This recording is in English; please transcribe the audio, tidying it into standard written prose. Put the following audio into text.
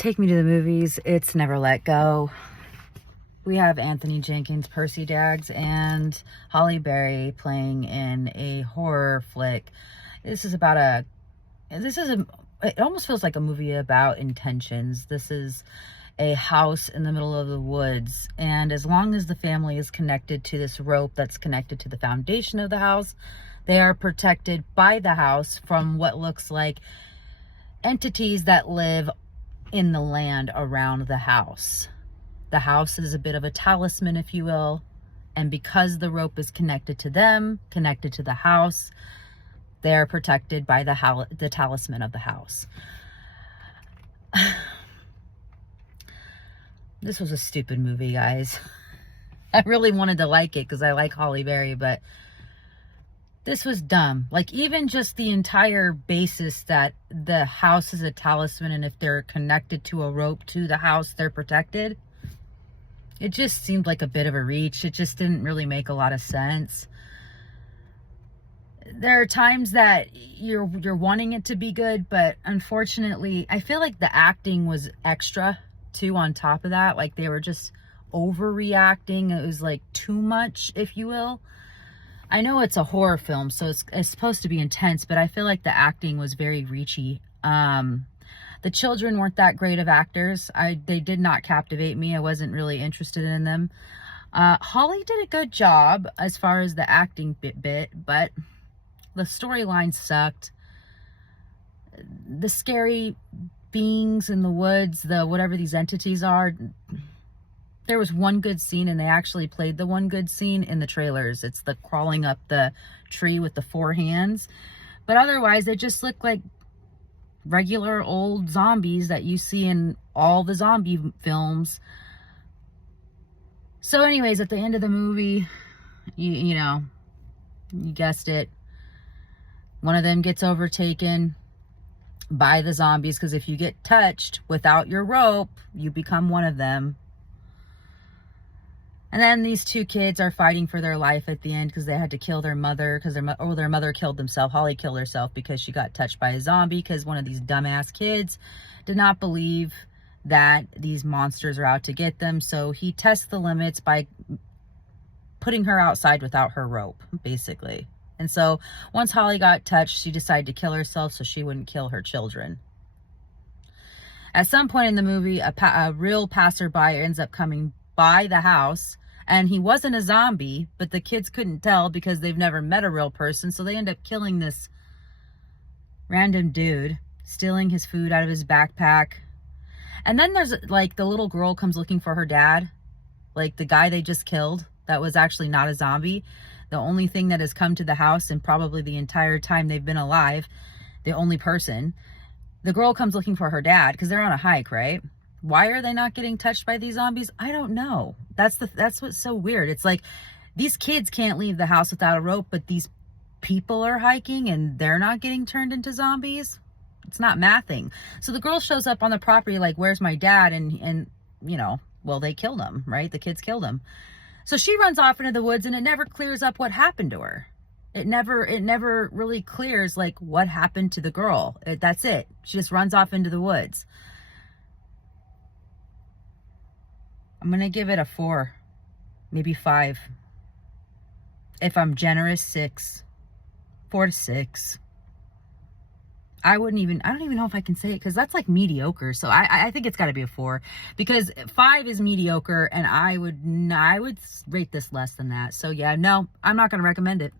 Take me to the movies. It's Never Let Go. We have Anthony Jenkins, Percy Daggs, and Holly Berry playing in a horror flick. It almost feels like a movie about intentions. This is a house in the middle of the woods, and as long as the family is connected to this rope that's connected to the foundation of the house, they are protected by the house from what looks like entities that live in the land around the house. The house is a bit of a talisman, if you will, and because the rope is connected to them, connected to the house, they are protected by the talisman of the house. This was a stupid movie, guys. I really wanted to like it because I like Holly Berry, but this was dumb. Like, even just the entire basis that the house is a talisman, and if they're connected to a rope to the house, they're protected. It just seemed like a bit of a reach. It just didn't really make a lot of sense. There are times that you're wanting it to be good, but unfortunately, I feel like the acting was extra too on top of that. Like, they were just overreacting. It was like too much, if you will. I know it's a horror film, so it's supposed to be intense, but I feel like the acting was very reachy. The children weren't that great of actors. They did not captivate me. I wasn't really interested in them. Holly did a good job as far as the acting bit, but the storyline sucked. The scary beings in the woods, whatever these entities are, there was one good scene, and they actually played the one good scene in the trailers. It's the crawling up the tree with the 4 hands. But otherwise, they just look like regular old zombies that you see in all the zombie films. So anyways, at the end of the movie, you know, you guessed it, one of them gets overtaken by the zombies, because if you get touched without your rope, you become one of them. And then these 2 kids are fighting for their life at the end because they had to kill their mother, because their mother killed themselves. Holly killed herself because she got touched by a zombie, because one of these dumbass kids did not believe that these monsters are out to get them. So he tests the limits by putting her outside without her rope, basically. And so once Holly got touched, she decided to kill herself so she wouldn't kill her children. At some point in the movie, a real passerby ends up coming by the house, and he wasn't a zombie, but the kids couldn't tell because they've never met a real person, so they end up killing this random dude, stealing his food out of his backpack. And then there's, like, the little girl comes looking for her dad, like the guy they just killed that was actually not a zombie. The only thing that has come to the house, and probably the entire time they've been alive, the only person. The girl comes looking for her dad because they're on a hike, right? Why are they not getting touched by these zombies? I don't know. That's what's so weird. It's like these kids can't leave the house without a rope, but these people are hiking and they're not getting turned into zombies. It's not mathing. So the girl shows up on the property like, "Where's my dad?" And you know, well, they killed him, right? The kids killed him. So she runs off into the woods, and it never clears up what happened to her. It never really clears like what happened to the girl. That's it. She just runs off into the woods. I'm going to give it a 4, maybe 5. If I'm generous, 6. 4 to 6. I don't even know if I can say it, because that's like mediocre. So I think it's got to be a 4, because 5 is mediocre, and I would rate this less than that. So yeah, no, I'm not going to recommend it.